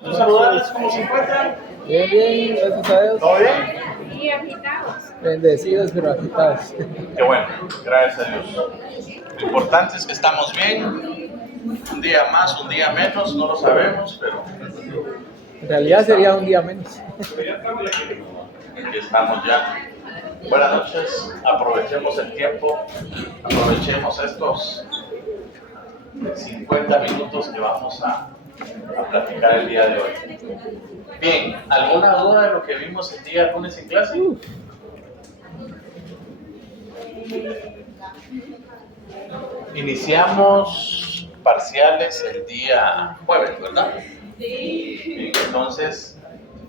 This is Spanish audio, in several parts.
Quiero saludarles, ¿cómo se encuentran? Bien, bien, gracias a Dios. ¿Todo bien? Y agitados. Bendecidos pero agitados. Qué bueno, gracias a Dios. Lo importante es que estamos bien. Un día más, un día menos, no lo sabemos, pero En realidad sería un día menos. aquí estamos ya. Buenas noches, aprovechemos el tiempo, aprovechemos estos 50 minutos que vamos a platicar el día de hoy. Bien, ¿alguna duda de lo que vimos el día lunes en clase? Iniciamos parciales el día jueves, ¿verdad? Bien, entonces,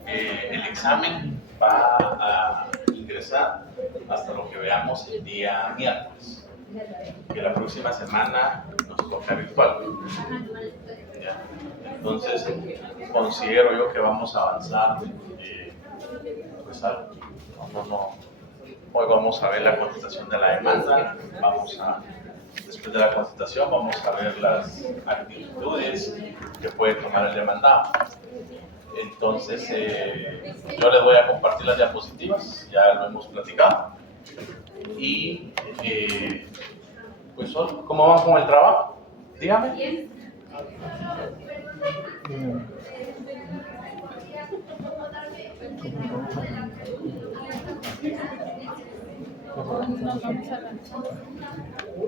el examen va a ingresar hasta lo que veamos el día miércoles. Que la próxima semana nos toca virtual. ¿Ya? Entonces, considero yo que vamos a avanzar pues algo. Hoy vamos a ver la contestación de la demanda, después de la contestación vamos a ver las actitudes que puede tomar el demandado. Entonces, yo les voy a compartir las diapositivas, ya lo hemos platicado. Y, pues, ¿cómo van con el trabajo? Dígame.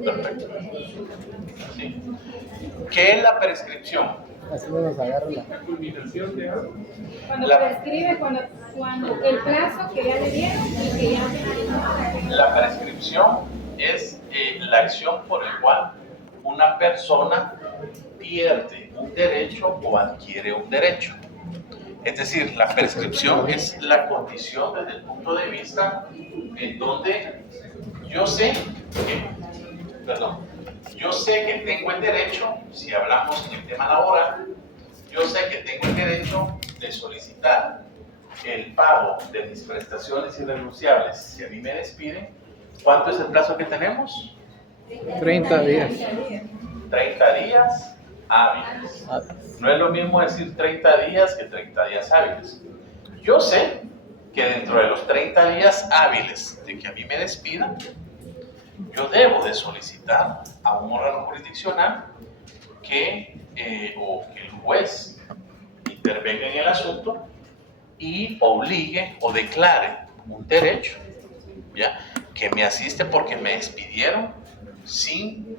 Perfecto. Sí. ¿Qué es la prescripción? Así nos agarra la... Cuando prescribe, cuando el plazo que ya le dieron y que ya La prescripción es la acción por la cual una persona pierde un derecho o adquiere un derecho. Es decir, la prescripción es la condición desde el punto de vista en donde yo sé que tengo el derecho, si hablamos en el tema laboral, yo sé que tengo el derecho de solicitar el pago de mis prestaciones irrenunciables. Si a mí me despiden, ¿cuánto es el plazo que tenemos? 30 días. 30 días hábiles. No es lo mismo decir 30 días que 30 días hábiles. Yo sé que dentro de los 30 días hábiles de que a mí me despidan, yo debo de solicitar a un órgano jurisdiccional que el juez intervenga en el asunto y obligue o declare un derecho, ¿ya?, que me asiste porque me despidieron sin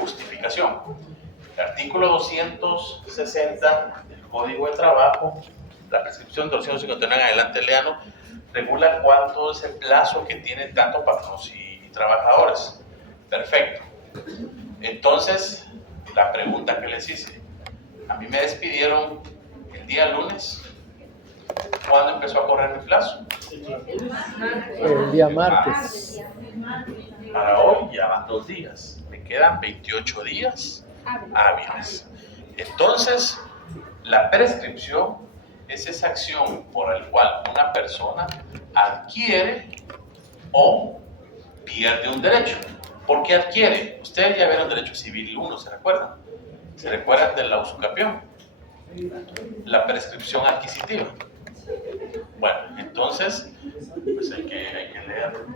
justificación. El artículo 260 del Código de Trabajo, la prescripción de 259 en adelante, léanlo, regula cuánto es el plazo que tienen tanto patronos y trabajadores. Perfecto. Entonces, la pregunta que les hice, a mí me despidieron el día lunes. ¿Cuándo empezó a correr mi plazo? El día martes. Para hoy ya van 2 días. Me quedan 28 días hábiles. Entonces, la prescripción es esa acción por la cual una persona adquiere o pierde un derecho. ¿Por qué adquiere? Ustedes ya vieron derecho civil 1, ¿se recuerdan? ¿Se recuerdan de la usucapión? La prescripción adquisitiva. Bueno, entonces, pues hay que leerlo.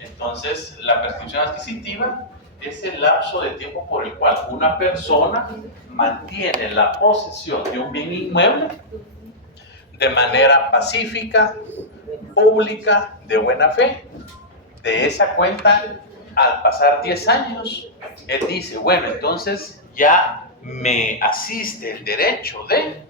Entonces, la prescripción adquisitiva es el lapso de tiempo por el cual una persona mantiene la posesión de un bien inmueble de manera pacífica, pública, de buena fe. De esa cuenta, al pasar 10 años, él dice, bueno, entonces ya me asiste el derecho de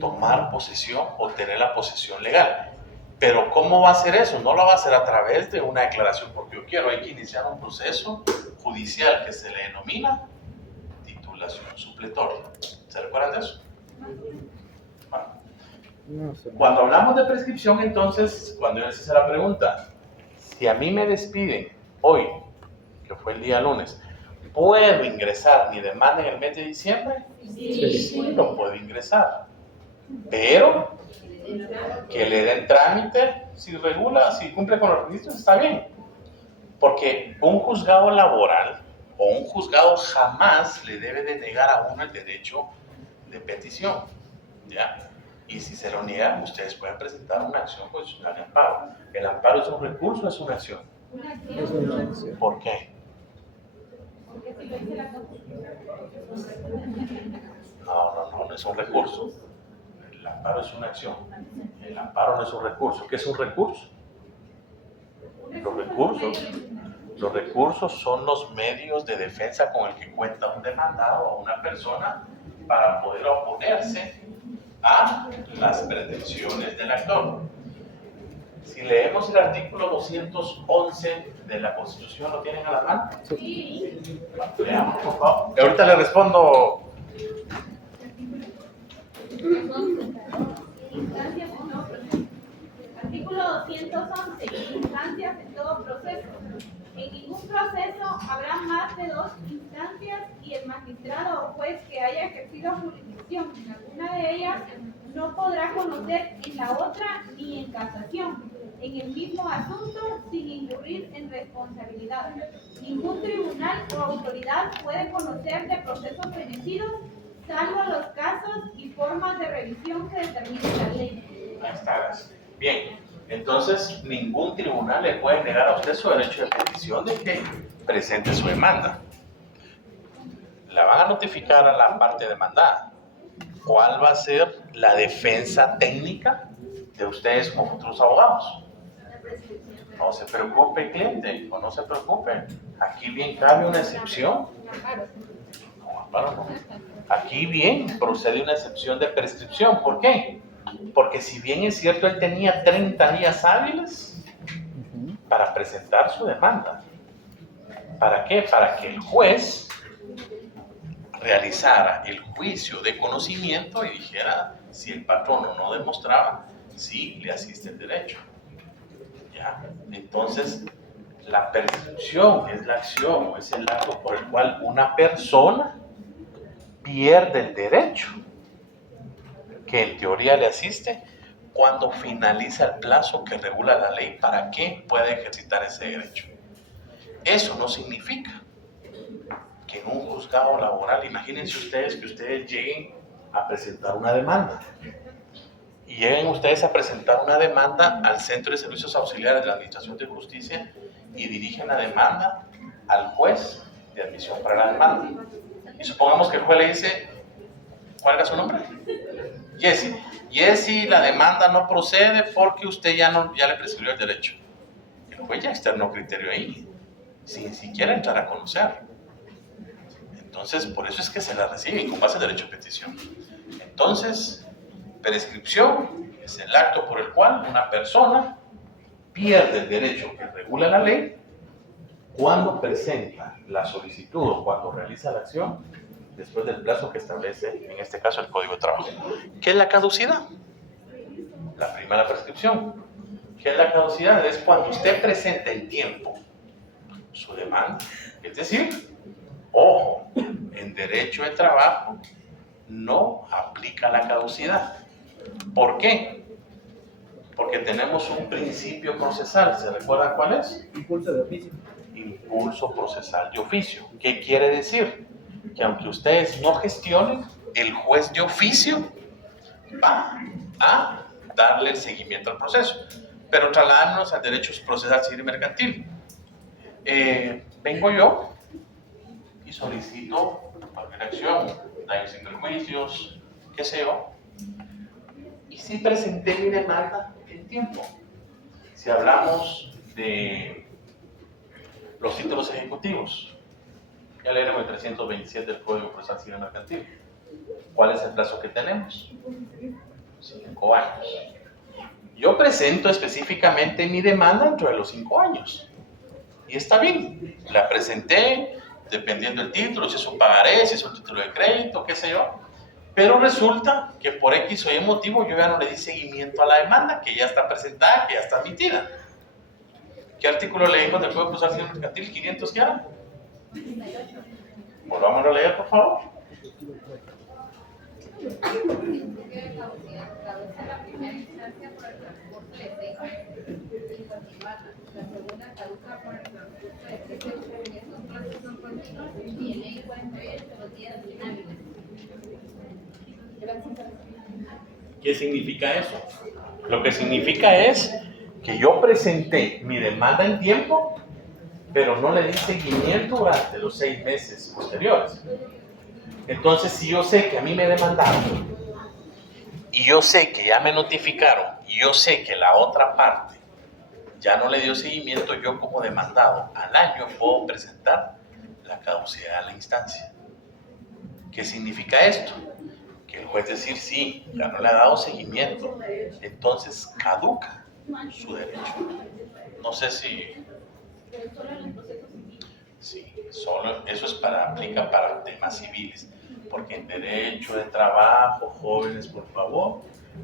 tomar posesión o tener la posesión legal. Pero ¿cómo va a hacer eso? No lo va a hacer a través de una declaración porque yo quiero. Hay que iniciar un proceso judicial que se le denomina titulación supletoria. ¿Se recuerdan de eso? Bueno. No sé. Cuando hablamos de prescripción, entonces, cuando yo les hice la pregunta, si a mí me despiden hoy, que fue el día lunes, ¿puedo ingresar mi demanda en el mes de diciembre? Sí, lo puedo ingresar. Pero que le den trámite, si regula, si cumple con los requisitos, está bien. Porque un juzgado laboral o un juzgado jamás le debe de negar a uno el derecho de petición. ¿Ya? Y si se lo niegan, ustedes pueden presentar una acción constitucional de amparo. ¿El amparo es un recurso o es una acción? Es una acción. ¿Por qué? Porque si lo dice la Constitución. No es un recurso. El amparo es una acción. El amparo no es un recurso. ¿Qué es un recurso? Los recursos son los medios de defensa con el que cuenta un demandado o una persona para poder oponerse a las pretensiones del actor. Si leemos el artículo 211 de la Constitución, ¿lo tienen a la mano? Sí. Leamos, por favor. Ahorita le respondo. Instancias en todo proceso. Artículo 211. Instancias en todo proceso. En ningún proceso habrá más de 2 instancias y el magistrado o juez que haya ejercido jurisdicción en alguna de ellas no podrá conocer en la otra ni en casación en el mismo asunto sin incurrir en responsabilidad. Ningún tribunal o autoridad puede conocer de procesos fenecidos salvo los casos y formas de revisión que determine la ley. Ahí está. Bien, entonces ningún tribunal le puede negar a usted su derecho de petición de que presente su demanda. La van a notificar a la parte demandada. ¿Cuál va a ser la defensa técnica de ustedes como futuros abogados? No se preocupe, cliente, o no se preocupe. Aquí bien cabe una excepción. No, amparo no. Aquí bien procede una excepción de prescripción. ¿Por qué? Porque si bien es cierto, él tenía 30 días hábiles para presentar su demanda. ¿Para qué? Para que el juez realizara el juicio de conocimiento y dijera si el patrono no demostraba, sí le asiste el derecho. ¿Ya? Entonces, la prescripción es la acción o es el acto por el cual una persona pierde el derecho que en teoría le asiste cuando finaliza el plazo que regula la ley para que pueda ejercitar ese derecho. Eso no significa que en un juzgado laboral, imagínense ustedes que ustedes lleguen a presentar una demanda y lleguen ustedes a presentar una demanda al Centro de Servicios Auxiliares de la Administración de Justicia y dirigen la demanda al juez de admisión para la demanda. Y supongamos que el juez le dice, ¿cuál era su nombre? Jesse, la demanda no procede porque usted ya le prescribió el derecho. El juez ya externó criterio ahí, sin siquiera entrar a conocer. Entonces, por eso es que se la reciben con base al derecho de petición. Entonces, prescripción es el acto por el cual una persona pierde el derecho que regula la ley cuando presenta la solicitud o cuando realiza la acción después del plazo que establece, en este caso, el Código de Trabajo. ¿Qué es la caducidad? La primera prescripción. ¿Qué es la caducidad? Es cuando usted presenta en tiempo su demanda. Es decir, ojo, en derecho de trabajo no aplica la caducidad. ¿Por qué? Porque tenemos un principio procesal. ¿Se recuerda cuál es? Impulso de oficio. Impulso procesal de oficio. ¿Qué quiere decir? Que aunque ustedes no gestionen, el juez de oficio va a darle el seguimiento al proceso. Pero trasladándonos al derecho procesal civil y mercantil. Vengo yo y solicito cualquier acción, daños sin perjuicios, qué sé yo, y sí presenté mi demanda en tiempo. Si hablamos de los títulos ejecutivos, ya leeremos el 327 del Código Procesal Civil y Mercantil. ¿Cuál es el plazo que tenemos? 5 años. Yo presento específicamente mi demanda dentro de los 5 años. Y está bien, la presenté dependiendo del título, si es un pagaré, si es un título de crédito, qué sé yo. Pero resulta que por X o Y motivo yo ya no le di seguimiento a la demanda, que ya está presentada, que ya está admitida. ¿Qué artículo leímos del Código Procesal Civil y Mercantil? 500, ¿qué era? Volvamos a leer, por favor. La primera instancia por el transporte de 6 meses y continuarla. La segunda caduca por el transcurso de 3 meses. Estos plazos son continuos y en ley pueden prever los días finales. Gracias. ¿Qué significa eso? Lo que significa es que yo presenté mi demanda en tiempo, pero no le di seguimiento durante los 6 meses posteriores. Entonces, si yo sé que a mí me demandaron, y yo sé que ya me notificaron, y yo sé que la otra parte ya no le dio seguimiento, yo como demandado al año puedo presentar la caducidad a la instancia. ¿Qué significa esto? Que el juez decir, sí, ya no le ha dado seguimiento, entonces caduca su derecho. No sé si... Sí, solo eso aplica para temas civiles, porque en derecho de trabajo, jóvenes, por favor,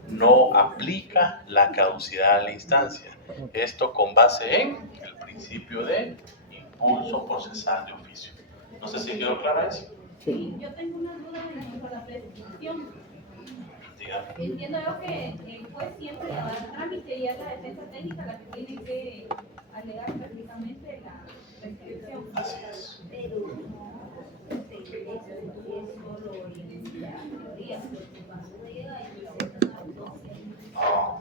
no aplica la caducidad a la instancia. Esto con base en el principio de impulso procesal de oficio. No sé si quedó clara eso. Sí, yo tengo una duda en cuanto a la prescripción. Dígame. Entiendo yo que el juez siempre le va a dar trámite y es la defensa técnica la que tiene que alegar prácticamente la prescripción. Así es. Pero no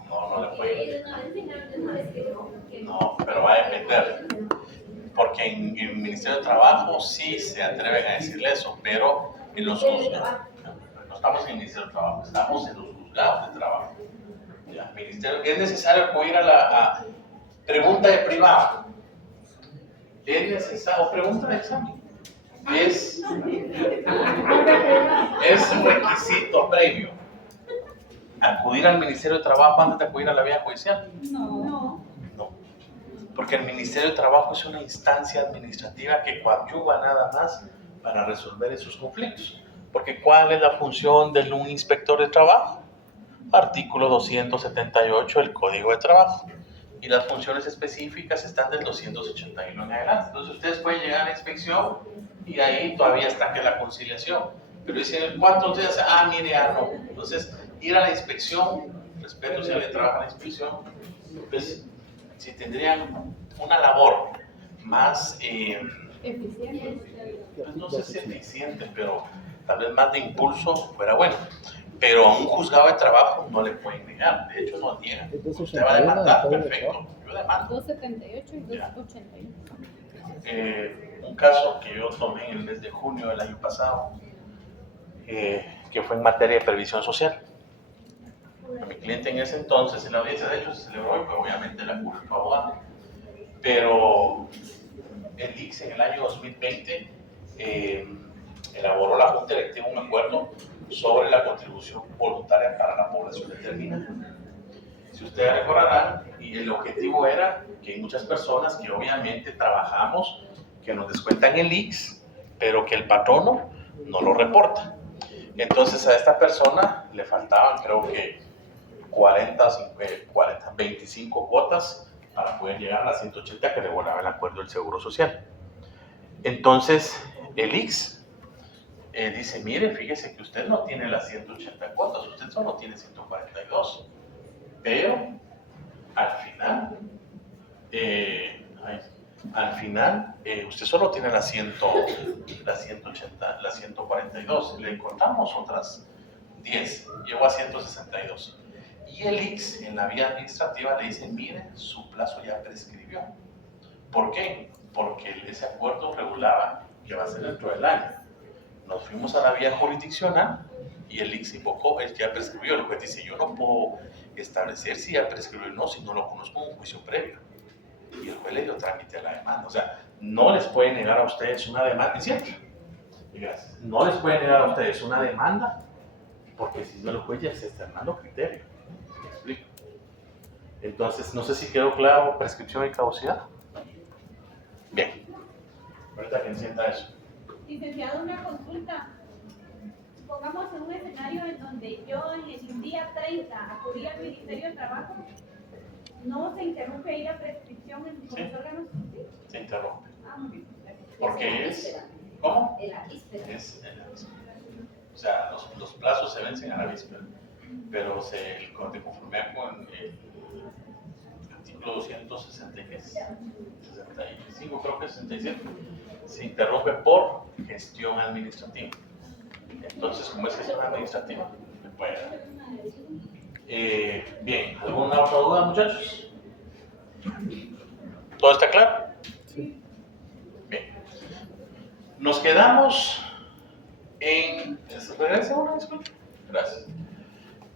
No le puede. No, pero va a depender. Porque en el Ministerio de Trabajo sí se atreven a decirle eso, pero en los juzgados. No estamos en el Ministerio de Trabajo, estamos en los juzgados de trabajo. Ya, ministerio, ¿es necesario acudir a la pregunta de privado? ¿Es necesario? Pregunta de examen. Es requisito previo acudir al Ministerio de Trabajo antes de acudir a la vía judicial. No. Porque el Ministerio de Trabajo es una instancia administrativa que coadyuva nada más para resolver esos conflictos. Porque ¿cuál es la función de un inspector de trabajo? Artículo 278 del Código de Trabajo. Y las funciones específicas están del 281 en adelante. Entonces ustedes pueden llegar a la inspección y ahí todavía está que la conciliación. Pero dicen, ¿cuántos días? Mire, no. Entonces, ir a la inspección, respeto si alguien trabaja en la inspección, pues si tendrían una labor más, Eficiente. pues no sé si eficiente, pero tal vez más de impulso fuera bueno. Pero a un juzgado de trabajo no le pueden negar, de hecho no niegan. Usted va a demandar, perfecto, yo demando. 278 y 281. Un caso que yo tomé en el mes de junio del año pasado, que fue en materia de previsión social. Mi cliente en ese entonces, en la audiencia de hecho se celebró y pues, obviamente la culpa fue abogado. Pero el ICS en el año 2020 elaboró la Junta Directiva un acuerdo sobre la contribución voluntaria para la población determinada. Si ustedes recordarán, y el objetivo era que hay muchas personas que obviamente trabajamos, que nos descuentan el ICS, pero que el patrono no lo reporta. Entonces a esta persona le faltaban creo que 25 cuotas para poder llegar a las 180 que le volaba el acuerdo del Seguro Social. Entonces el ICS dice, mire, fíjese que usted no tiene las 180 cuotas, usted solo tiene 142. Pero al final, usted solo tiene las 180, las 142. Le contamos otras 10, llegó a 162. Y el ICS en la vía administrativa le dice, mire, su plazo ya prescribió. ¿Por qué? Porque ese acuerdo regulaba que va a ser dentro del año. Nos fuimos a la vía jurisdiccional y el ICS invocó, él ya prescribió. El juez dice, yo no puedo establecer si ya prescribió o no, si no lo conozco en un juicio previo. Y el juez le dio trámite a la demanda. O sea, no les puede negar a ustedes una demanda, ¿es cierto? No les puede negar a ustedes una demanda, porque si no el juez ya está externando criterio. ¿Me explico? Entonces, no sé si quedó claro prescripción y caducidad. Bien. Ahorita que entienda eso. Licenciado, una consulta. Pongamos en un escenario en donde yo en el día 30 acudí al Ministerio de Trabajo, ¿no se interrumpe ahí la prescripción en los órganos? ¿Sí? Se interrumpe. Muy bien. Porque es... ¿Cómo? En la víspera. Es en la víspera. O sea, los plazos se vencen a la víspera, pero de conformidad con el artículo 265, creo que es 67, se interrumpe por gestión administrativa. Entonces, como es gestión administrativa, le puede dar. Bien, ¿alguna otra duda, muchachos? ¿Todo está claro? Sí. Bien. Nos quedamos en... ¿Regresa una? Disculpe. Gracias.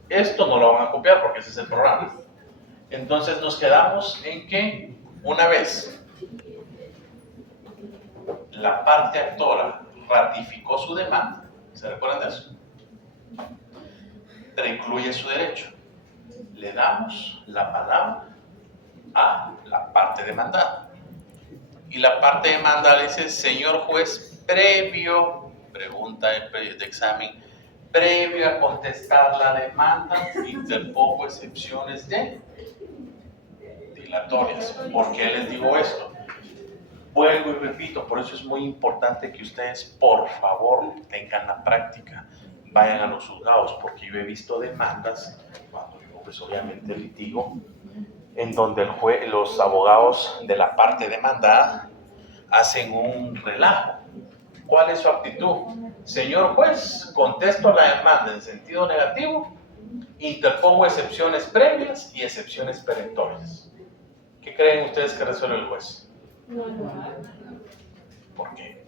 Esto no lo van a copiar porque ese es el programa. Entonces nos quedamos en que una vez la parte actora ratificó su demanda, ¿se recuerdan de eso? Precluye su derecho. Le damos la palabra a la parte demandada. Y la parte demandada dice, señor juez, previo, pregunta de examen, previo a contestar la demanda, interpongo excepciones de dilatorias. ¿Por qué les digo esto? Vuelvo y repito, por eso es muy importante que ustedes, por favor, tengan la práctica, vayan a los juzgados, porque yo he visto demandas, cuando yo pues obviamente litigo, en donde los abogados de la parte demandada hacen un relajo. ¿Cuál es su actitud? Señor juez, contesto la demanda en sentido negativo, interpongo excepciones previas y excepciones perentorias. ¿Qué creen ustedes que resuelve el juez? ¿Por qué?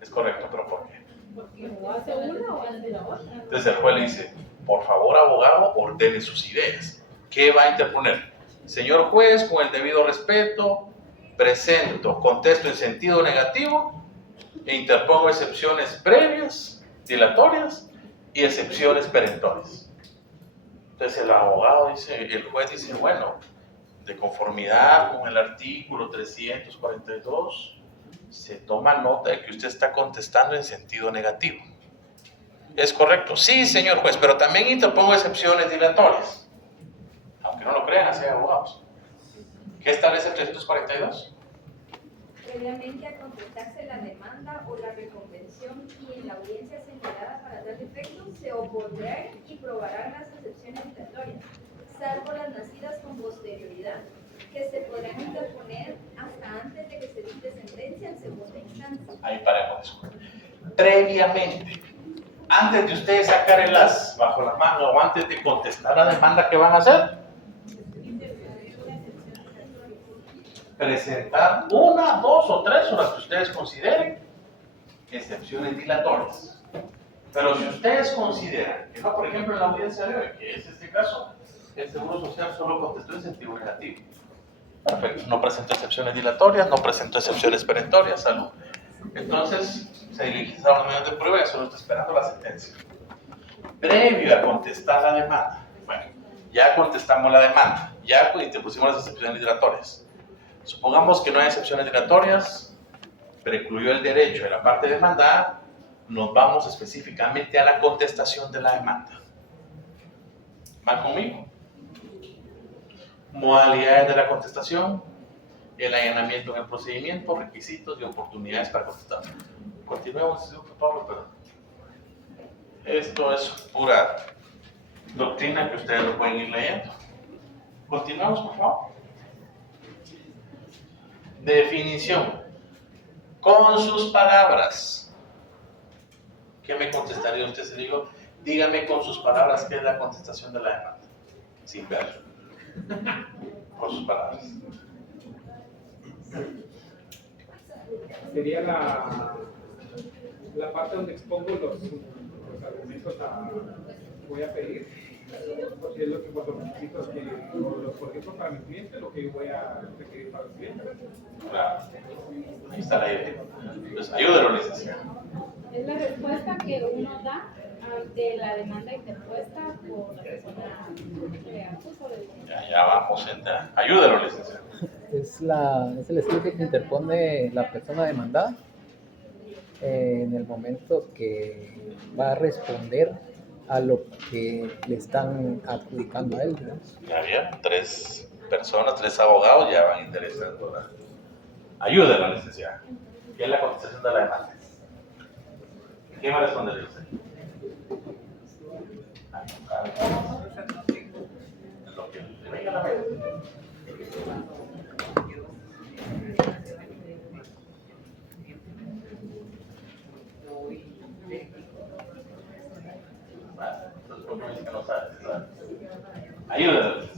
Es correcto, pero ¿por qué? Porque o hace una o hace la otra. Entonces el juez le dice, por favor, abogado, ordene sus ideas. ¿Qué va a interponer? Señor juez, con el debido respeto, presento, contesto en sentido negativo e interpongo excepciones previas, dilatorias y excepciones perentorias. Entonces el abogado dice, el juez dice, bueno, de conformidad con el artículo 342, se toma nota de que usted está contestando en sentido negativo. ¿Es correcto? Sí, señor juez, pero también interpongo excepciones dilatorias. Aunque no lo crean, así hay abogados. ¿Qué establece el 342? Previamente a contestarse la demanda o la reconvención y en la audiencia señalada para tal efecto, se opondrán y probarán las excepciones dilatorias, salvo las nacidas con posterioridad, que se podrán interponer hasta antes de que se dicte sentencia en segunda instancia. Ahí paremos eso. Previamente, antes de ustedes sacar el as bajo la mano o antes de contestar la demanda, ¿qué van a hacer? Presentar una, dos o tres, o las que ustedes consideren, excepciones dilatorias. Pero si ustedes consideran que no, por ejemplo, en la audiencia de hoy, que es este caso, el Seguro Social solo contestó en sentido negativo. Perfecto, no presentó excepciones dilatorias, no presentó excepciones perentorias, salud. Entonces, se diligenciaron los medios de prueba y solo está esperando la sentencia. Previo a contestar la demanda, bueno, ya contestamos la demanda, ya interpusimos las excepciones dilatorias. Supongamos que no hay excepciones dilatorias, precluyó el derecho de la parte demandada, nos vamos específicamente a la contestación de la demanda. ¿Van conmigo? Modalidades de la contestación, el allanamiento en el procedimiento, requisitos y oportunidades para contestar. Continuemos, señor Pablo, perdón. Esto es pura doctrina que ustedes lo pueden ir leyendo. Continuamos, por favor. Definición. Con sus palabras. ¿Qué me contestaría usted si digo, dígame con sus palabras qué es la contestación de la demanda? Sin verlo. Con sus palabras. Sería la parte donde expongo los argumentos voy a pedir. Porque es lo que por los requisitos que, por ejemplo, para mi cliente, lo que yo voy a requerir para el cliente. Claro. Ahí está la idea. Entonces, ayúdalo, licenciado. Es la respuesta que uno da ante la demanda interpuesta por la persona que acusa de Ya vamos, ayúdalo, licenciado. Es el escrito que interpone la persona demandada en el momento que va a responder a lo que le están adjudicando a él, digamos. Ya bien, 3 personas, 3 abogados ya van interesando. Ayúdalo, licenciado. ¿Qué es la contestación de la demanda? ¿Qué va a responder usted? Lo que le venga a la mente. Entonces, ¿por qué me dice que no sabe? Ayúdame.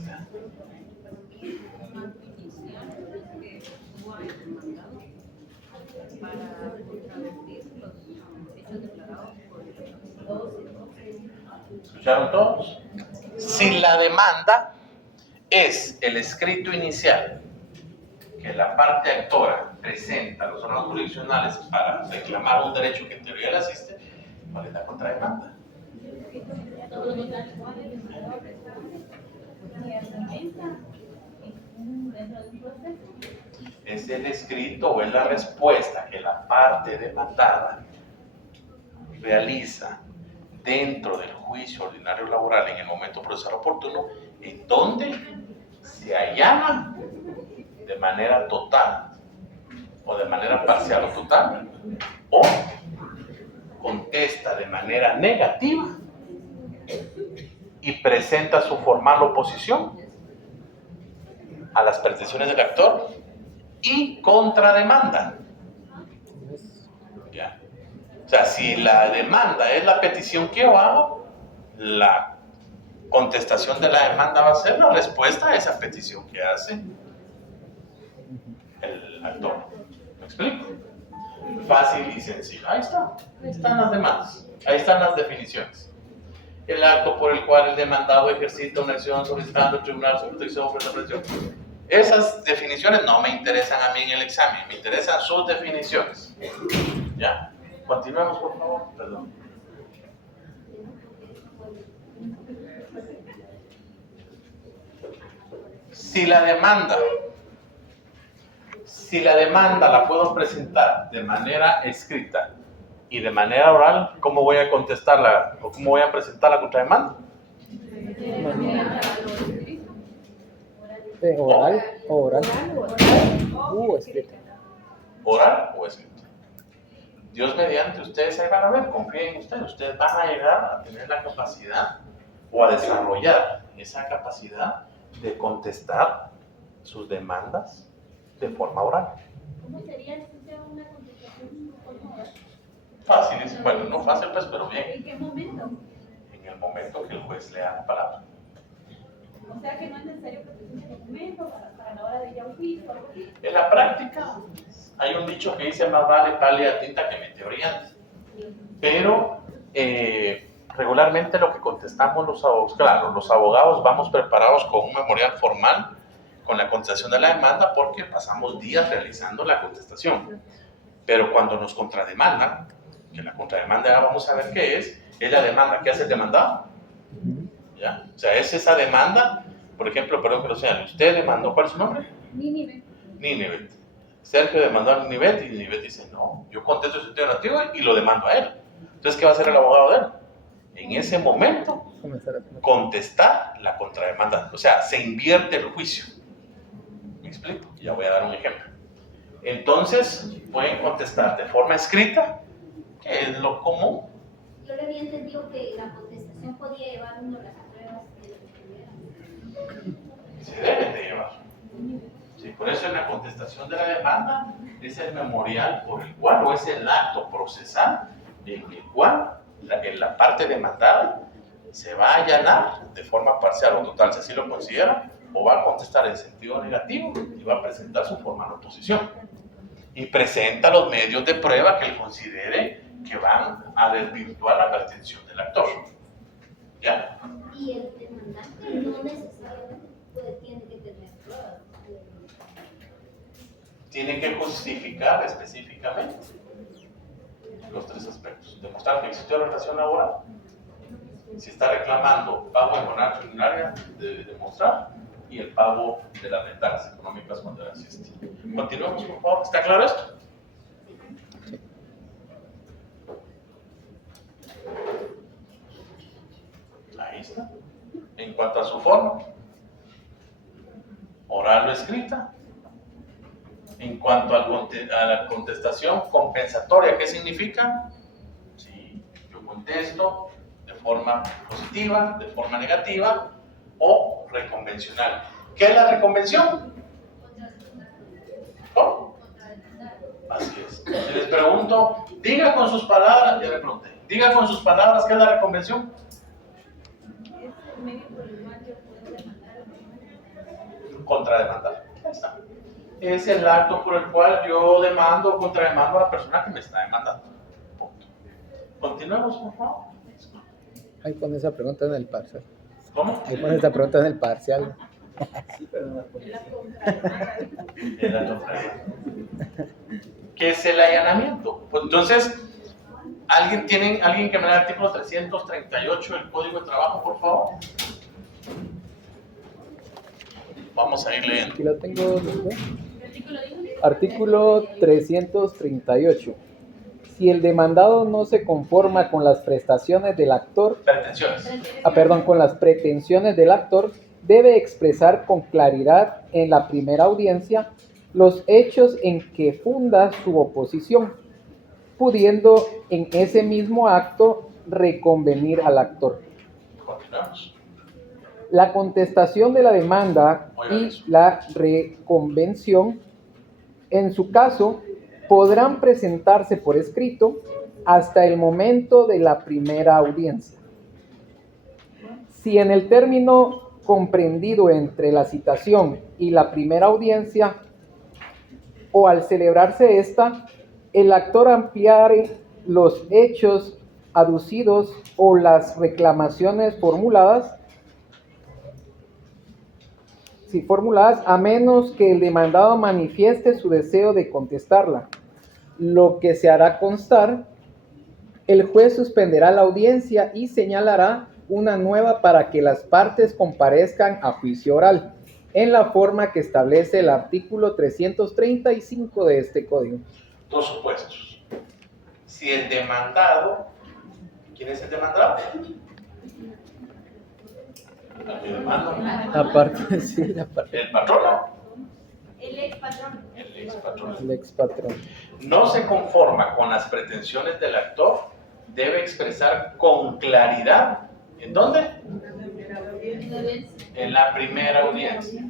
¿Escucharon todos? Si la demanda es el escrito inicial que la parte actora presenta a los órganos jurisdiccionales para reclamar un derecho que en teoría le asiste, ¿cuál es la contrademanda? Es el escrito o es la respuesta que la parte demandada realiza dentro del juicio ordinario laboral en el momento procesal oportuno, en donde se allana de manera total o de manera parcial o total, o contesta de manera negativa y presenta su formal oposición a las pretensiones del actor y contrademanda. ¿Ya? O sea, si la demanda es la petición que yo hago, la contestación de la demanda va a ser la respuesta a esa petición que hace el actor. ¿Me explico? Fácil y sencillo. Ahí está. Ahí están las demandas. Ahí están las definiciones. El acto por el cual el demandado ejercita una acción solicitando al tribunal su protección por la presión. Esas definiciones no me interesan a mí en el examen, me interesan sus definiciones. ¿Ya? Continuemos, por favor. Perdón. Si la demanda la puedo presentar de manera escrita y de manera oral, ¿cómo voy a contestarla o cómo voy a presentar la contrademanda? Oral o oral. Escrito. ¿Oral o escrito? Dios mediante, ustedes ahí van a ver, confíen en ustedes van a llegar a tener la capacidad o a desarrollar esa capacidad de contestar sus demandas de forma oral. ¿Cómo sería una contestación de forma oral? Fácil, bueno, no fácil pues, pero bien. ¿En qué momento? En el momento que el juez lea la palabra. O sea que no es necesario que presente documento para la hora de ya un juicio o algo así. En la práctica, hay un dicho que dice más vale pálida tinta que mente brillante. Pero regularmente lo que contestamos los abogados, claro, los abogados vamos preparados con un memorial formal con la contestación de la demanda porque pasamos días realizando la contestación. Pero cuando nos contrademandan, que la contrademanda ya vamos a ver qué es la demanda que hace el demandado. ¿Ya? O sea, es esa demanda, por ejemplo, perdón que lo señale, usted demandó, ¿cuál es su nombre? Ninibet. Sergio demandó a Ninibet y Ninibet dice, no, yo contesto ese sentido negativo y lo demando a él. Entonces, ¿qué va a hacer el abogado de él? En ese momento, contestar la contrademanda. O sea, se invierte el juicio. ¿Me explico? Ya voy a dar un ejemplo. Entonces, pueden contestar de forma escrita, que es lo común. Yo le había entendido que la contestación podía llevar uno las pruebas de lo que tuviera. Se deben de llevar. Sí, por eso en la contestación de la demanda es el memorial por el cual, o es el acto procesal en el cual la parte demandada se va a allanar de forma parcial o total, si así lo considera, o va a contestar en sentido negativo y va a presentar su formal oposición. Y presenta los medios de prueba que él considere que van a desvirtuar la pretensión del actor. ¿Ya? Y el demandante no necesariamente tiene que tener pruebas. Tiene que justificar específicamente los tres aspectos. Demostrar que existió relación laboral. Si está reclamando pago en jornada extraordinaria, debe demostrar, y el pago de las ventajas económicas cuando las existe. Continuemos, por favor. ¿Está claro esto? Ahí está. En cuanto a su forma, oral o escrita. En cuanto a la contestación compensatoria, ¿qué significa? Si yo contesto de forma positiva, de forma negativa o reconvencional. ¿Qué es la reconvención? ¿Cómo? Así es. Si les pregunto, diga con sus palabras, ya le pregunté, diga con sus palabras, ¿qué es la reconvención? Es el medio por el cual yo puedo demandar. Contrademandar. Ahí está. Es el acto por el cual yo demando o contrademando a la persona que me está demandando. Punto. Continuemos, por favor. Ahí pone esa pregunta en el parcial. ¿Cómo? Ahí pone esa pregunta en el parcial. Sí, pero no la En la contrademanda. ¿Qué es el allanamiento? Pues entonces, ¿alguien que me dé el artículo 338 del Código de Trabajo, por favor? Vamos a ir leyendo. Aquí lo tengo. Artículo 338. Si el demandado no se conforma con las prestaciones del actor, con las pretensiones del actor, debe expresar con claridad en la primera audiencia los hechos en que funda su oposición, pudiendo en ese mismo acto reconvenir al actor. Continuamos. La contestación de la demanda y la reconvención, en su caso, podrán presentarse por escrito hasta el momento de la primera audiencia. Si en el término comprendido entre la citación y la primera audiencia, o al celebrarse esta, el actor ampliare los hechos aducidos o las reclamaciones formuladas, a menos que el demandado manifieste su deseo de contestarla, lo que se hará constar, el juez suspenderá la audiencia y señalará una nueva para que las partes comparezcan a juicio oral, en la forma que establece el artículo 335 de este código. Dos supuestos. Si el demandado, ¿quién es el demandado? ¿El que demanda? Aparte, sí, la parte. ¿El patrono? El ex patrón. El ex patrono. El expatrón. No se conforma con las pretensiones del actor, debe expresar con claridad. ¿En dónde? En la primera audiencia.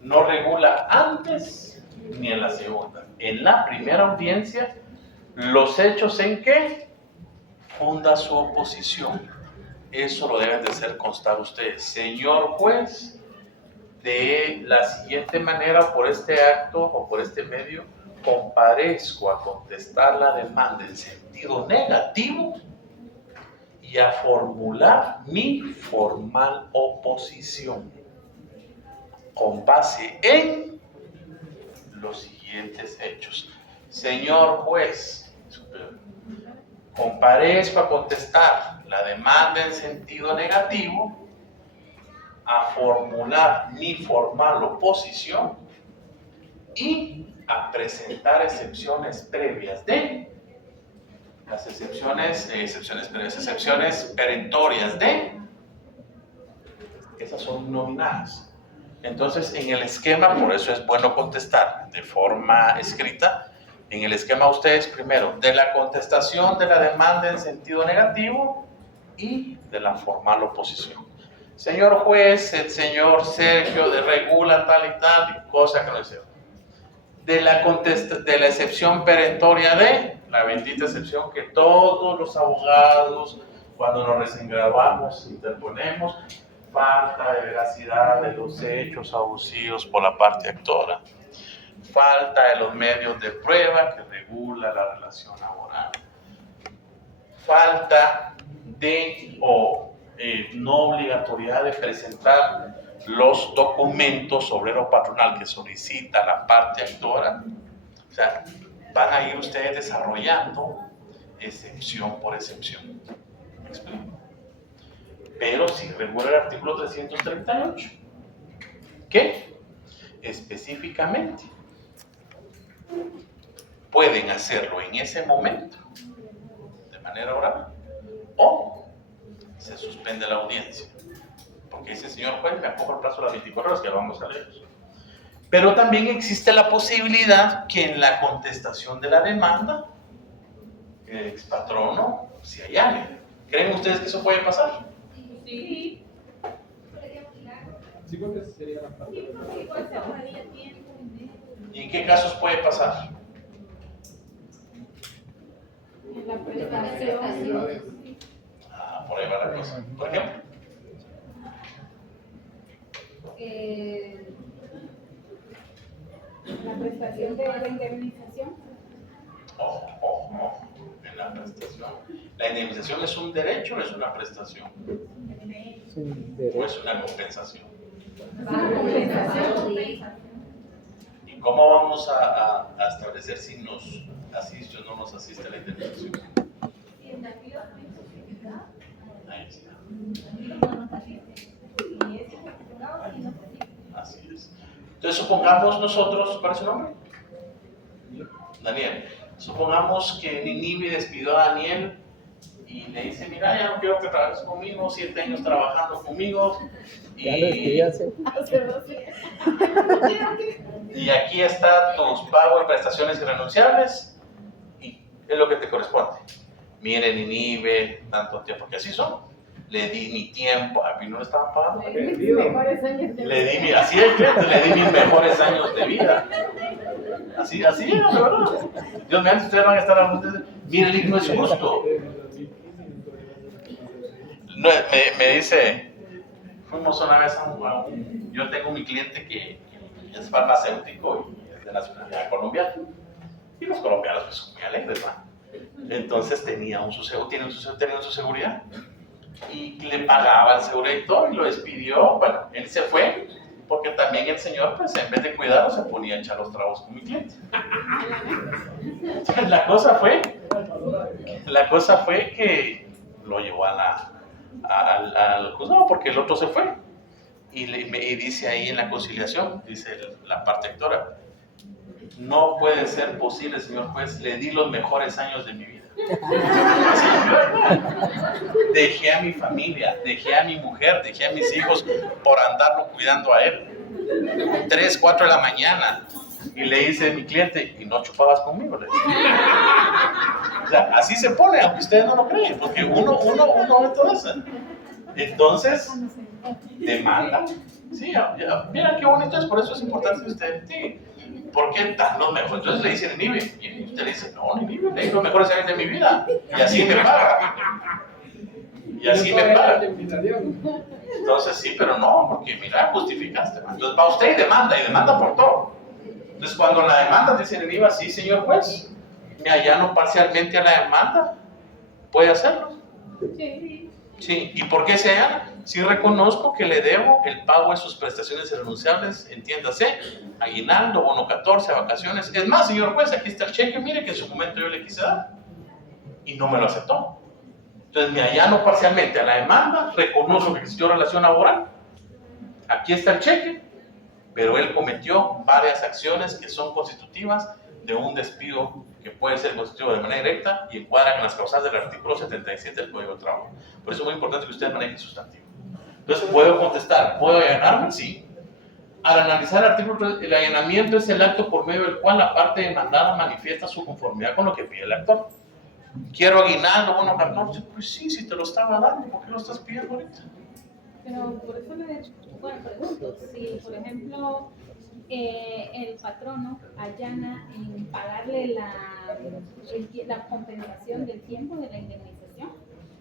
No regula antes ni en la segunda. En la primera audiencia, los hechos en que funda su oposición. Eso lo deben de hacer constar ustedes. Señor juez, de la siguiente manera, por este acto o por este medio, comparezco a contestar la demanda en sentido negativo y a formular mi formal oposición con base en los siguientes hechos. Señor juez, comparezco a contestar la demanda en sentido negativo, a formular mi formal oposición y a presentar excepciones previas de las excepciones perentorias de, esas son nominadas. Entonces, en el esquema, por eso es bueno contestar de forma escrita. En el esquema ustedes primero, de la contestación de la demanda en sentido negativo y de la formal oposición. Señor juez, el señor Sergio de regula tal y tal, cosa que no deseo. De la excepción perentoria de, la bendita excepción que todos los abogados, cuando nos recién graduamos, interponemos, falta de veracidad de los hechos abusivos por la parte actora, falta de los medios de prueba que regula la relación laboral, falta de no obligatoriedad de presentar los documentos obrero-patronal que solicita la parte actora. O sea, van a ir ustedes desarrollando excepción por excepción. ¿Me explico? Pero si regula el artículo 338, ¿qué? Específicamente, pueden hacerlo en ese momento, de manera oral, o se suspende la audiencia. Porque ese señor juez me acoge el plazo de las 24 horas, que lo vamos a leer. Pero también existe la posibilidad que en la contestación de la demanda, el expatrono se allane. ¿Creen ustedes que eso puede pasar? Sí. Sí, porque sería la parte. Sí, porque igual se ahorraría tiempo. ¿Y en qué casos puede pasar? En la prestación. Por ahí va la cosa. Por ejemplo. La prestación de la indemnización. En la prestación. ¿La indemnización es un derecho o es una prestación? Es un ¿O derecho. es una compensación? Compensación. ¿Y cómo vamos a establecer si nos asiste o no nos asiste la indemnización? Ahí está. Así es. Entonces supongamos nosotros, ¿cuál es su nombre? Daniel. Supongamos que Ninive despidió a Daniel y le dice, mira, ya no quiero que trabajes conmigo, 7 años trabajando conmigo. Ya lo escribí hace. Y aquí están tus pagos y prestaciones irrenunciables y es lo que te corresponde. Mire, Ninive, tanto tiempo, que así son. Le di mi tiempo, a mí no le estaban pagando. Le di mis mejores años de Le di así es, le di mis mejores años de vida. Así es, de verdad. Dios mío, ustedes van a estar hablando. Mire, no es justo. No, me dice, fuimos una vez yo tengo mi cliente que es farmacéutico y es de nacionalidad colombiana. Y los colombianos pues son muy alegres, ¿verdad? Entonces tenían su seguridad. Y le pagaba el seguro y todo, y lo despidió. Bueno, él se fue, porque también el señor, pues en vez de cuidarlo, se ponía a echar los tragos con mi cliente. La cosa fue que lo llevó al juzgado, porque el otro se fue. Y dice ahí en la conciliación, dice la parte actora, no puede ser posible, señor juez, le di los mejores años de mi vida. Dejé a mi familia, dejé a mi mujer, dejé a mis hijos por andarlo cuidando a él. 3, 4 de la mañana. Y le dice a mi cliente, ¿y no chupabas conmigo? Le dice. O sea, así se pone, aunque ustedes no lo creen, porque uno ve todo eso. Entonces, demanda. Sí, mira qué bonito es, por eso es importante que usted, sí. ¿Por qué tan los mejores? Entonces le dicen Ninive, y usted le dice, no, Ninive, le di los mejores años de mi vida, y así me paga. Y así me paga. Entonces sí, pero no, porque mira, justificaste. Entonces va usted y demanda por todo. Entonces cuando la demanda dice Ninive, sí, señor juez, me allano parcialmente a la demanda, ¿puede hacerlo? Sí. Sí, ¿y por qué se allana? Si reconozco que le debo el pago de sus prestaciones irrenunciables, entiéndase, aguinaldo, bono 14, vacaciones. Es más, señor juez, aquí está el cheque, mire que en su momento yo le quise dar y no me lo aceptó. Entonces me allano parcialmente a la demanda, reconozco que existió relación laboral, aquí está el cheque, pero él cometió varias acciones que son constitutivas de un despido que puede ser constitutivo de manera directa y encuadran en las causales del artículo 77 del Código de Trabajo. Por eso es muy importante que ustedes manejen sustantivo. Entonces, ¿puedo contestar? ¿Puedo allanarme? Sí. Al analizar el artículo, el allanamiento es el acto por medio del cual la parte demandada manifiesta su conformidad con lo que pide el actor. ¿Quiero aguinaldo, bono 14? Pues sí, si te lo estaba dando, ¿por qué lo estás pidiendo ahorita? Pero por eso pregunto, si por ejemplo el patrono allana en pagarle la compensación del tiempo de la indemnización,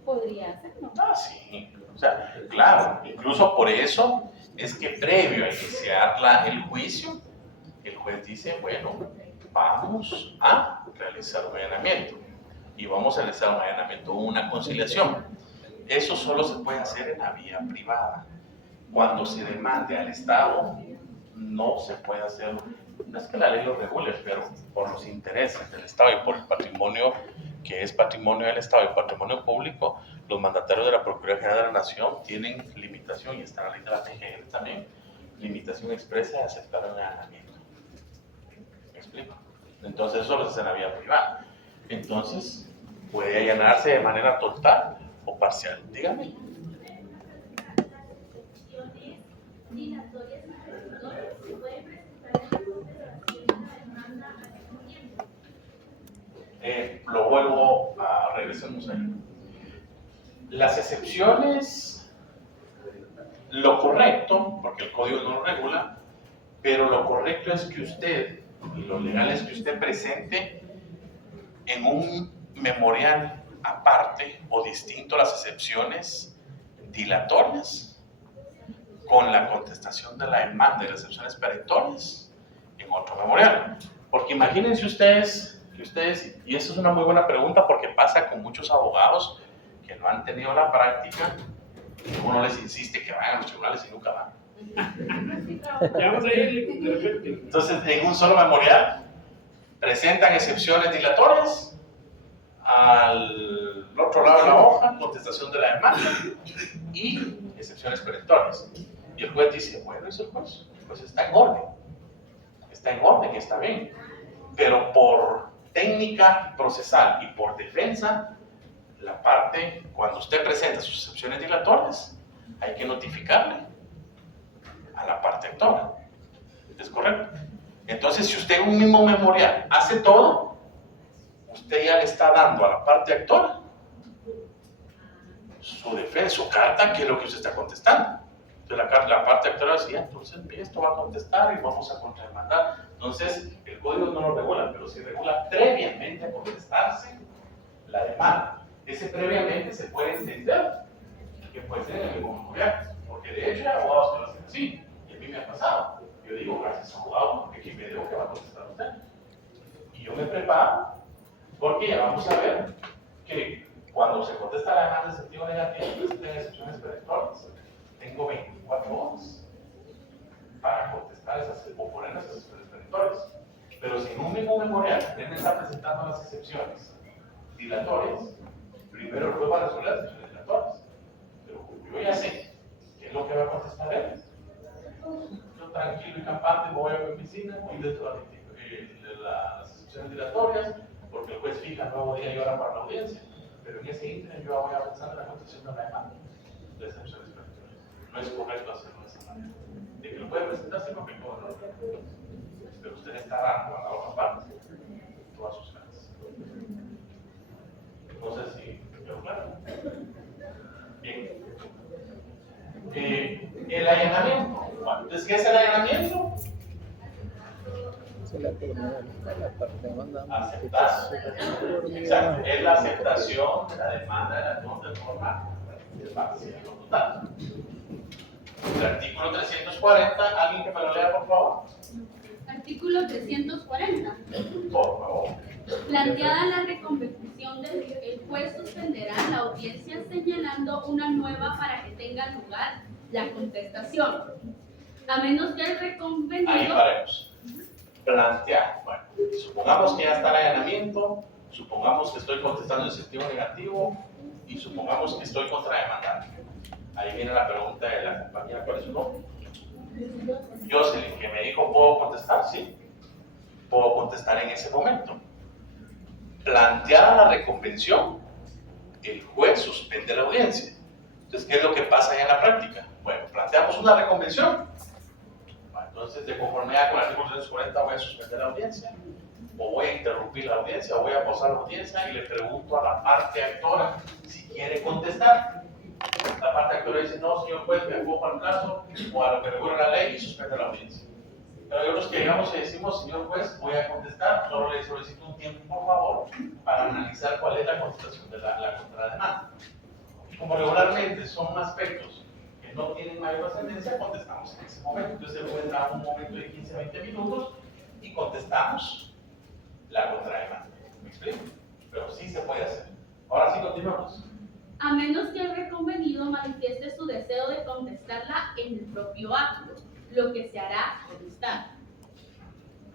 podría hacerlo. Ah, sí. O sea, claro, incluso por eso es que previo a iniciar el juicio, el juez dice, bueno, vamos a realizar un allanamiento. Y vamos a realizar un allanamiento, una conciliación. Eso solo se puede hacer en la vía privada. Cuando se demande al Estado, no se puede hacer. No es que la ley lo regule, pero por los intereses del Estado y por el patrimonio que es patrimonio del Estado y patrimonio público, los mandatarios de la Procuraduría General de la Nación tienen limitación, y está en la ley de la PGR también, limitación expresa de aceptar un allanamiento. ¿Me explico? Entonces eso lo hace en la vía privada. Entonces puede allanarse de manera total o parcial. Dígame. Lo vuelvo a regresemos ahí. Las excepciones, lo correcto, porque el código no lo regula, pero lo correcto es que usted, y lo legal es que usted presente en un memorial aparte o distinto las excepciones dilatorias con la contestación de la demanda y las excepciones perentorias en otro memorial. Porque imagínense ustedes, y eso es una muy buena pregunta porque pasa con muchos abogados que no han tenido la práctica, y uno les insiste que vayan a los tribunales y nunca van. Ya vamos a ir de repente. Entonces, en un solo memorial, presentan excepciones dilatorias, al otro lado de la hoja, contestación de la demanda y excepciones perentorias. Y el juez dice, bueno, es el juez, pues está en orden, está bien, pero por técnica procesal y por defensa, la parte, cuando usted presenta sus excepciones dilatorias, hay que notificarle a la parte actora. ¿Es correcto? Entonces, si usted en un mismo memorial hace todo, usted ya le está dando a la parte actora su defensa, su carta, que es lo que usted está contestando. Entonces, la parte actora decía, entonces esto va a contestar y vamos a contrademandar. Entonces, el código no lo regula, pero sí regula previamente a contestarse la demanda. Ese previamente se puede entender que puede ser en el mismo memorial, porque de hecho hay abogados que lo hacen así, y a mí me ha pasado. Yo digo, gracias abogado, porque aquí me digo que va a contestar usted. Y yo me preparo, porque ya vamos a ver que cuando se contesta la demanda en sentido negativo, existen excepciones perentorias. Tengo 24 horas para contestar esas o poner esas excepciones perentorias. Pero si en un mismo memorial usted me está presentando las excepciones dilatorias, primero el juez va a resolver las excepciones dilatorias. Pero yo ya sé qué es lo que va a contestar él. Yo tranquilo y campante me voy a mi oficina y dentro de las excepciones dilatorias, porque el juez fija el nuevo día y hora para la audiencia. Pero en ese ínterin yo voy a pensar en la contestación de la demanda de excepciones perentorias. No es correcto hacerlo de esa manera. De que lo puede presentarse con mejor, pero usted está dando a la otra parte todas sus ganas. No sé si quedó claro. Bien. El allanamiento. Bueno, entonces, ¿qué es el allanamiento? La parte demanda. Aceptar. Exacto. Es la aceptación de la demanda de la acción de forma parcial o total. El artículo 340, ¿alguien que me lo lea, por favor? Artículo 340. Por favor. Planteada la reconvención, el juez suspenderá la audiencia señalando una nueva para que tenga lugar la contestación. A menos que el Ahí reconvenido... paremos. Plantear. Bueno, supongamos que ya está el allanamiento, supongamos que estoy contestando en sentido negativo y supongamos que estoy contrademandando. Ahí viene la pregunta de la compañía, ¿cuál es su nombre? Jocelyn, que me dijo, ¿puedo contestar? Sí, puedo contestar en ese momento. Planteada la reconvención, el juez suspende la audiencia. Entonces, ¿qué es lo que pasa allá en la práctica? Bueno, planteamos una reconvención. Bueno, entonces, de conformidad con el artículo 340, voy a suspender la audiencia, o voy a interrumpir la audiencia, o voy a pausar la audiencia y le pregunto a la parte actora si quiere contestar. La parte actora dice, no, señor juez, me acojo al caso o a lo que regula la ley y suspende la audiencia. Pero hay otros que llegamos y decimos, señor juez, voy a contestar, solo le solicito un tiempo, por favor, para analizar cuál es la contestación de la contrademanda. Y como regularmente son aspectos que no tienen mayor trascendencia, contestamos en ese momento. Entonces el juez da un momento de 15-20 minutos y contestamos la contrademanda. ¿Me explico? Pero sí se puede hacer. Ahora sí continuamos. A menos que el reconvenido manifieste su deseo de contestarla en el propio acto, lo que se hará constar.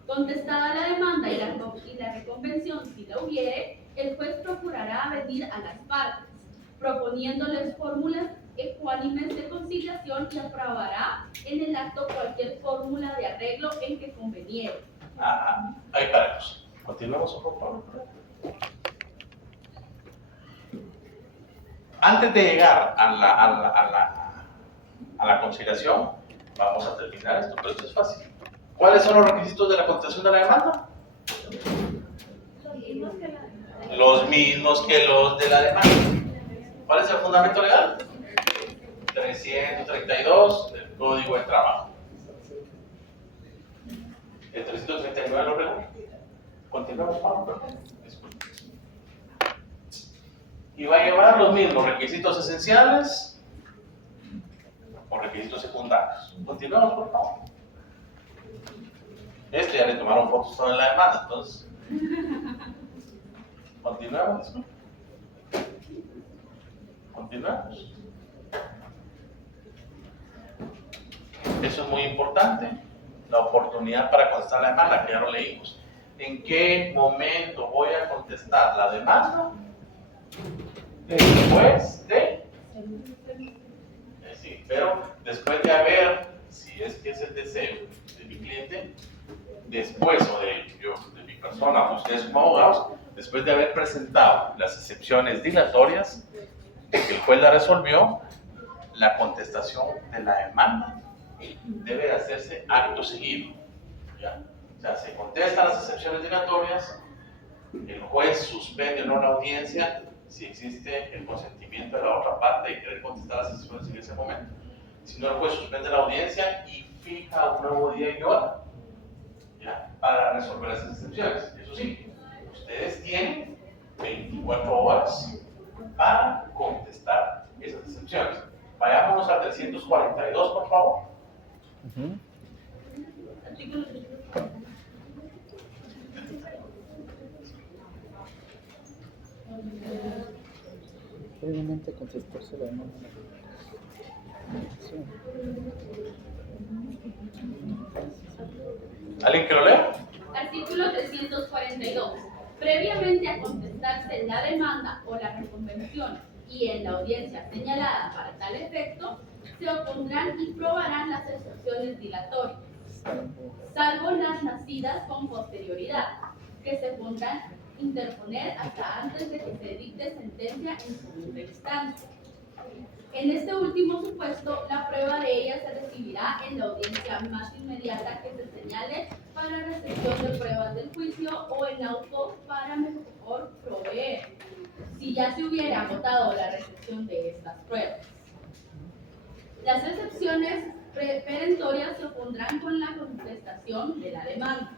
Contestada la demanda y la reconvención, si la hubiere, el juez procurará venir a las partes, proponiéndoles fórmulas ecuánimes de conciliación y aprobará en el acto cualquier fórmula de arreglo en que conveniere. Ahí paramos. Continuamos un poco. Antes de llegar a la conciliación, vamos a terminar esto, pero esto es fácil. ¿Cuáles son los requisitos de la contestación de la demanda? Los mismos que los de la demanda. ¿Cuál es el fundamento legal? 332 del Código de Trabajo. El 339 lo regula. Continuamos, Pablo. Y va a llevar los mismos requisitos esenciales o requisitos secundarios. Continuamos, por favor. Ya le tomaron fotos toda la demanda, entonces. Continuamos. Continuamos. Eso es muy importante. La oportunidad para contestar la demanda, que ya lo leímos. ¿En qué momento voy a contestar la demanda? Después de. Sí, pero después de haber, si es que es el deseo de mi cliente, después o de mi persona, ustedes como abogados, después de haber presentado las excepciones dilatorias, que el juez la resolvió, la contestación de la demanda debe hacerse acto seguido. ¿Ya? O sea, se contestan las excepciones dilatorias, el juez suspende o no la audiencia si existe el consentimiento de la otra parte de querer contestar las excepciones en ese momento. Si no, el juez suspende la audiencia y fija un nuevo día y hora, ¿ya?, para resolver esas excepciones. Eso sí, ustedes tienen 24 horas para contestar esas excepciones. Vayámonos al 342, por favor. Previamente contestarse la demanda. Sí. ¿Alguien que lo lea? Artículo 342. Previamente a contestarse la demanda o la reconvención y en la audiencia señalada para tal efecto, se opondrán y probarán las excepciones dilatorias, salvo las nacidas con posterioridad, que se podrán interponer hasta antes de que se dicte sentencia en segunda instancia. En este último supuesto, la prueba de ella se recibirá en la audiencia más inmediata que se señale para recepción de pruebas del juicio o en auto para mejor proveer, si ya se hubiera agotado la recepción de estas pruebas. Las excepciones perentorias se opondrán con la contestación de la demanda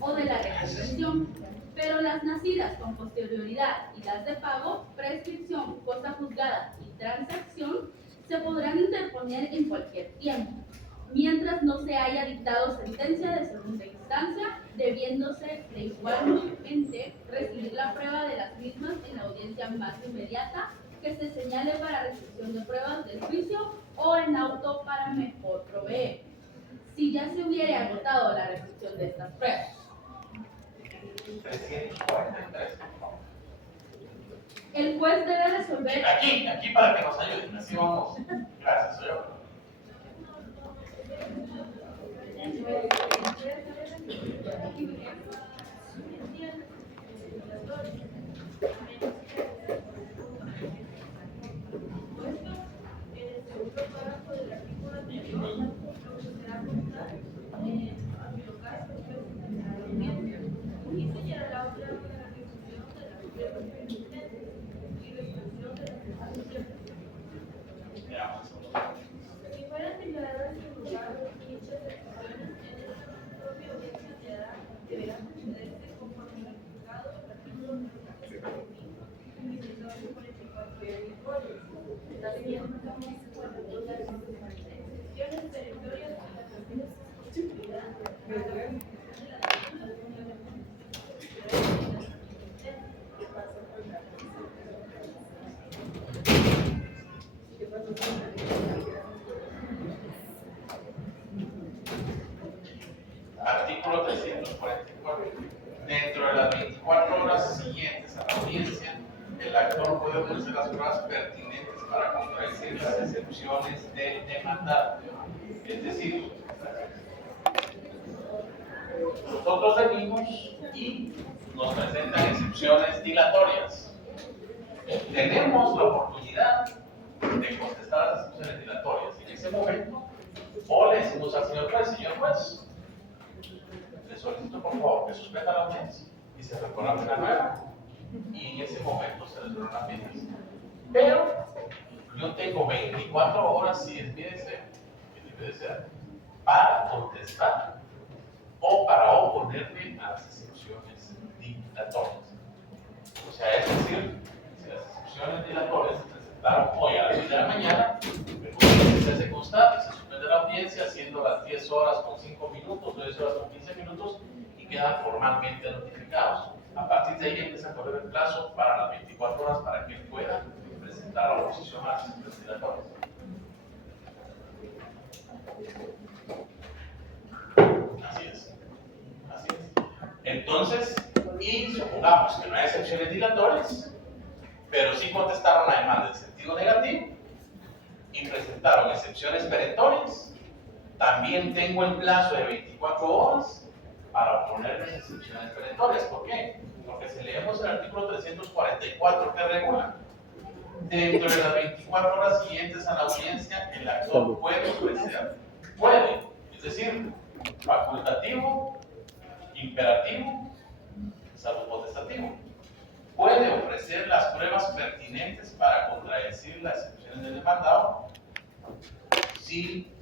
o de la reconvención, pero las nacidas con posterioridad y las de pago, prescripción, cosa juzgada y transacción se podrán interponer en cualquier tiempo, mientras no se haya dictado sentencia de segunda instancia, debiéndose de igualmente recibir la prueba de las mismas en la audiencia más inmediata que se señale para recepción de pruebas del juicio o en auto para mejor proveer, si ya se hubiera agotado la recepción de estas pruebas. 343. El juez debe resolver. Aquí para que nos ayuden, así vamos. Gracias, soy yo. Si fueran declaradas irregulares dichas excepciones, en el propio audiencia deberá concederse conforme al juzgado del artículo 345 y 344 de la Código. También cuando las excepciones perentorias y las excepciones de posibilidad para la realización de la demanda Artículo 344. Dentro de las 24 horas siguientes a la audiencia, el actor puede ofrecer las pruebas pertinentes para contradecir las excepciones del demandado. Es decir, nosotros venimos y nos presentan excepciones dilatorias. Tenemos la oportunidad de contestar las excepciones dilatorias. En ese momento, o le decimos al señor juez, le solicito por favor que suspenda la audiencia y se reprograme una nueva, y en ese momento se resuelve la audiencia. Pero yo tengo 24 horas, si es mi deseo, para contestar o para oponerme a las excepciones dilatorias. O sea, es decir, si las excepciones dilatorias se presentaron hoy a las 10 de la mañana, me gusta que se hace constar y se suspende la audiencia siendo las 10 10 horas con 5 minutos, o 10 horas con 15 minutos, y quedan formalmente notificados. A partir de ahí empieza a correr el plazo para las 24 horas para que él pueda presentar la oposición a las sesiones dilatorias. Así es. Así es. Entonces, y supongamos que no hay excepciones dilatorias, pero sí contestaron la demanda en sentido negativo y presentaron excepciones perentorias, también tengo el plazo de 24 horas para oponer las excepciones perentorias. ¿Por qué? Porque si leemos el artículo 344 que regula, dentro de las 24 horas siguientes a la audiencia, el actor puede ofrecer, puede, es decir, facultativo, imperativo, salvo potestativo, puede ofrecer las pruebas pertinentes para contradecir las excepciones del demandado si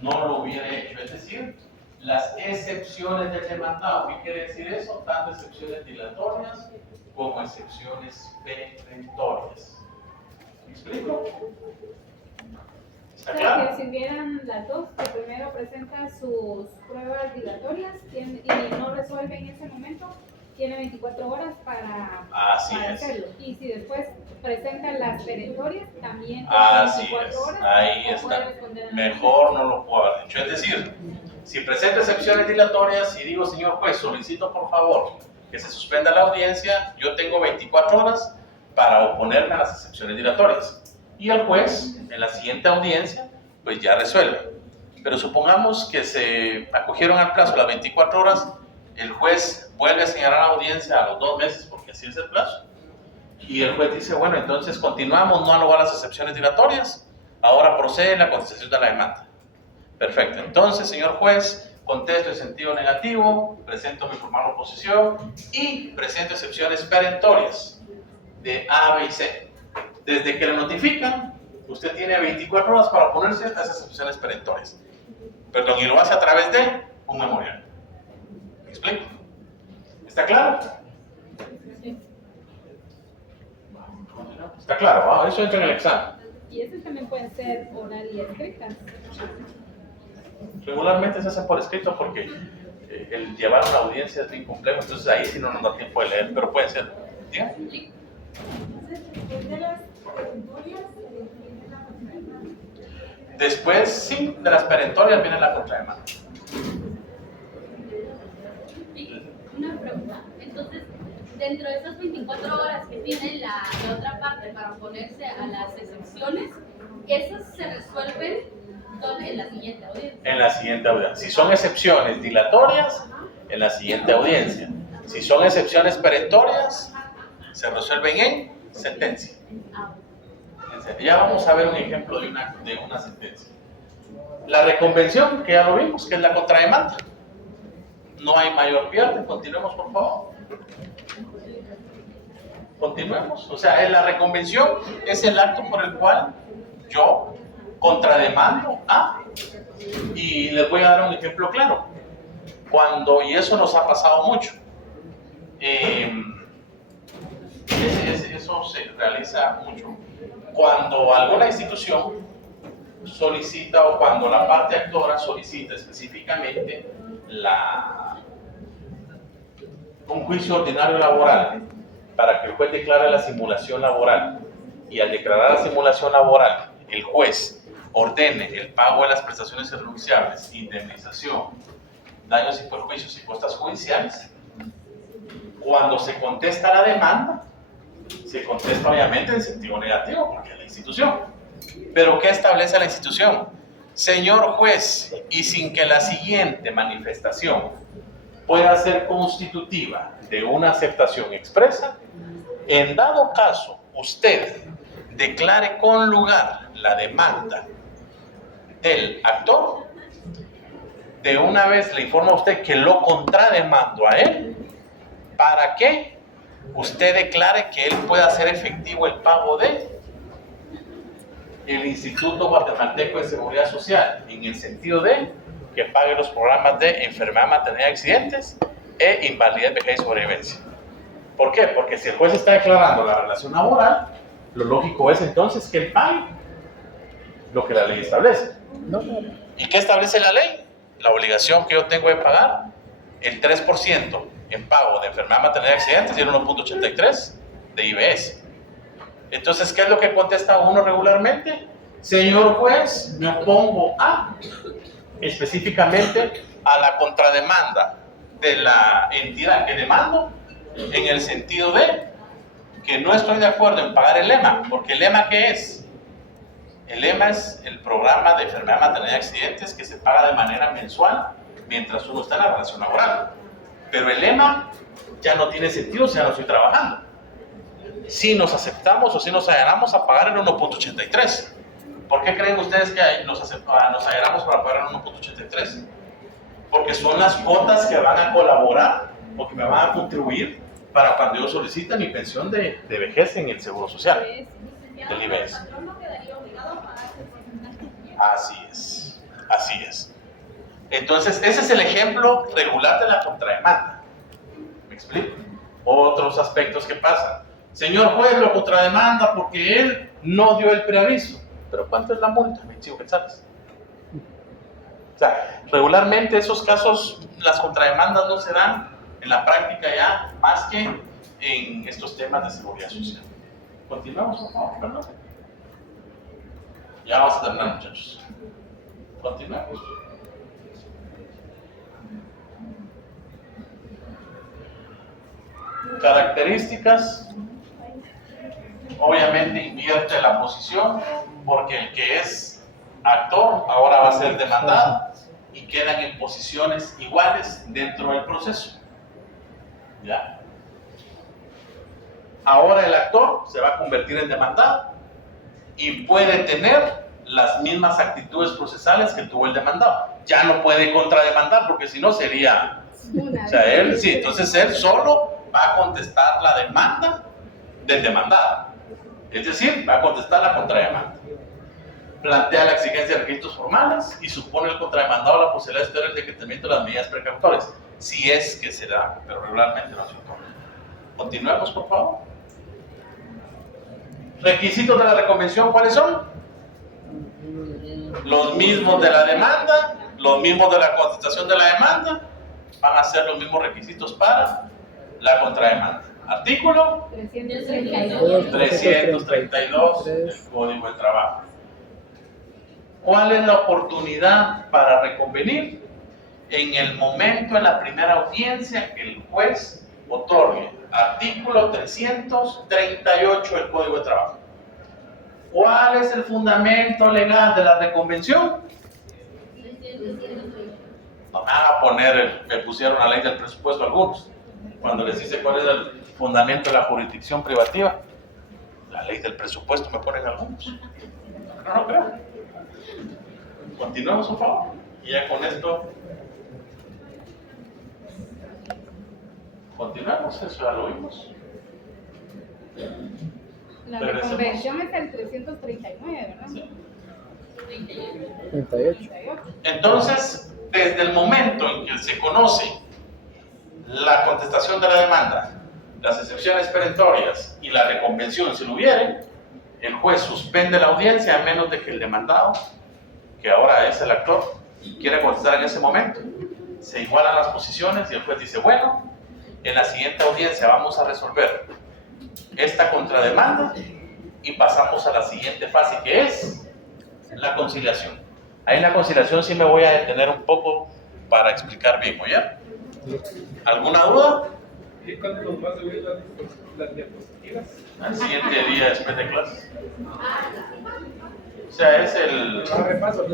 no lo hubiera hecho, es decir, las excepciones del demandado. ¿Qué quiere decir eso? Tanto excepciones dilatorias como excepciones perentorias. ¿Me explico? ¿Está O sea, claro? que si hubieran las dos, que primero presentan sus pruebas dilatorias y no resuelven en ese momento, tiene 24 horas para hacerlo. Y si después presentan las perentorias, también tiene 24 horas. Ahí o está. puede responder a la Mejor no lo puedo haber dicho. Es decir, si presento excepciones dilatorias y digo, señor juez, solicito por favor que se suspenda la audiencia, yo tengo 24 horas para oponerme a las excepciones dilatorias. Y el juez, en la siguiente audiencia, pues ya resuelve. Pero supongamos que se acogieron al plazo las 24 horas, el juez vuelve a señalar a la audiencia a los 2 meses, porque así es el plazo. Y el juez dice, bueno, entonces continuamos, no alogar las excepciones dilatorias, ahora procede la contestación de la demanda. Perfecto, entonces, señor juez, contesto en sentido negativo, presento mi formal oposición y presento excepciones perentorias de A, B y C. Desde que le notifican, usted tiene 24 horas para oponerse a esas excepciones perentorias. Perdón, y lo hace a través de un memorial. ¿Me explico? ¿Está claro? Está claro, eso entra en el examen. Y esas también pueden ser oral y escritas. Regularmente se hace por escrito porque el llevar una audiencia es bien complejo, entonces ahí sí no nos da tiempo de leer, pero puede ser. ¿Ya? Después, sí, de las perentorias viene la contrademanda. Una pregunta. Entonces, dentro de esas 24 horas que tiene la otra parte para oponerse a las excepciones, ¿esas se resuelven en la siguiente audiencia? En la siguiente audiencia. Si son excepciones dilatorias, en la siguiente audiencia. Si son excepciones perentorias, se resuelven en sentencia. Ya vamos a ver un ejemplo de una sentencia. La reconvención, que ya lo vimos, que es la contrademanda. No hay mayor pierde. Continuemos, por favor. Continuemos. O sea, la reconvención es el acto por el cual yo contrademando a. Y les voy a dar un ejemplo claro. Y eso nos ha pasado mucho. Eso se realiza mucho. Cuando alguna institución solicita o cuando la parte actora solicita específicamente un juicio ordinario laboral para que el juez declare la simulación laboral, y al declarar la simulación laboral el juez ordene el pago de las prestaciones irrenunciables, indemnización, daños y perjuicios y costas judiciales, cuando se contesta la demanda, se contesta obviamente en sentido negativo porque es la institución. Pero ¿qué establece la institución? Señor juez, y sin que la siguiente manifestación pueda ser constitutiva de una aceptación expresa, en dado caso usted declare con lugar la demanda del actor, de una vez le informa a usted que lo contrademando a él, para que usted declare que él pueda hacer efectivo el pago de el Instituto Guatemalteco de Seguridad Social, en el sentido de que pague los programas de enfermedad, maternidad, accidentes e invalidez, vejez y sobrevivencia. ¿Por qué? Porque si el juez está declarando la relación laboral, lo lógico es entonces que él pague lo que la ley establece. ¿Y qué establece la ley? la obligación que yo tengo de pagar, el 3% en pago de enfermedad, maternidad y accidentes y el 1.83 de IBS. Entonces, ¿qué es lo que contesta uno regularmente? Señor juez, me opongo a, específicamente, a la contrademanda de la entidad que demando, en el sentido de que no estoy de acuerdo en pagar el EMA, porque el EMA, ¿qué es? El EMA es el programa de enfermedad, maternidad y accidentes que se paga de manera mensual mientras uno está en la relación laboral. Pero el EMA ya no tiene sentido si ya no estoy trabajando. Si nos aceptamos o si nos allanamos a pagar el 1.83. ¿Por qué creen ustedes que nos allanamos para pagar el 1.83? Porque son las cuotas que van a colaborar o que me van a contribuir para cuando yo solicite mi pensión de vejez en el Seguro Social, del IBS. El patrón no quedaría obligado a pagar ese porcentaje. Así es. Entonces, ese es el ejemplo regular de la contrademanda. ¿Me explico? Otros aspectos que pasan. Señor juez, lo contrademanda porque él no dio el preaviso. ¿Pero cuánto es la multa? 25 quetzales. O sea, regularmente esos casos, las contrademandas no se dan en la práctica ya más que en estos temas de seguridad social. Continuamos, por favor, perdón. Ya vamos a terminar, muchachos. Continuamos. Características. Obviamente invierte la posición porque el que es actor ahora va a ser demandado y quedan en posiciones iguales dentro del proceso. ¿Ya? Ahora el actor se va a convertir en demandado y puede tener las mismas actitudes procesales que tuvo el demandado. Ya no puede contrademandar porque si no sería... O sea, él sí, entonces él solo va a contestar la demanda del demandado. Es decir, va a contestar la contrademanda. Plantea la exigencia de requisitos formales y supone el contrademandado la posibilidad de estudiar el decretamiento de las medidas precautorias, si es que se da, pero regularmente no se supone. Continuemos, por favor. Requisitos de la reconvención, ¿cuáles son? Los mismos de la demanda, los mismos de la contestación de la demanda, van a ser los mismos requisitos para la contrademanda. Artículo 332 del Código del Trabajo. ¿Cuál es la oportunidad para reconvenir? En el momento, en la primera audiencia que el juez otorgue. Artículo 338 del Código de Trabajo. ¿Cuál es el fundamento legal de la reconvención? No me van a poner, me pusieron la ley del presupuesto algunos. Cuando les dice cuál es el fundamento de la jurisdicción privativa, la ley del presupuesto me ponen algunos. No lo creo. Continuemos, por favor. Y ya con esto continuamos, eso ya lo vimos. La Regresemos. reconvención es el 339, ¿verdad? Sí. 38. Entonces, desde el momento en que se conoce la contestación de la demanda, las excepciones perentorias y la reconvención, si lo hubiere, el juez suspende la audiencia a menos de que el demandado, que ahora es el actor, quiera contestar en ese momento. Se igualan las posiciones y el juez dice, bueno, en la siguiente audiencia vamos a resolver esta contrademanda y pasamos a la siguiente fase, que es la conciliación. Ahí en la conciliación sí me voy a detener un poco para explicar bien, ¿oye? ¿Alguna duda? ¿Y cuándo nos vas a subir las diapositivas? Al siguiente día después de clase. O sea, es el... Repaso.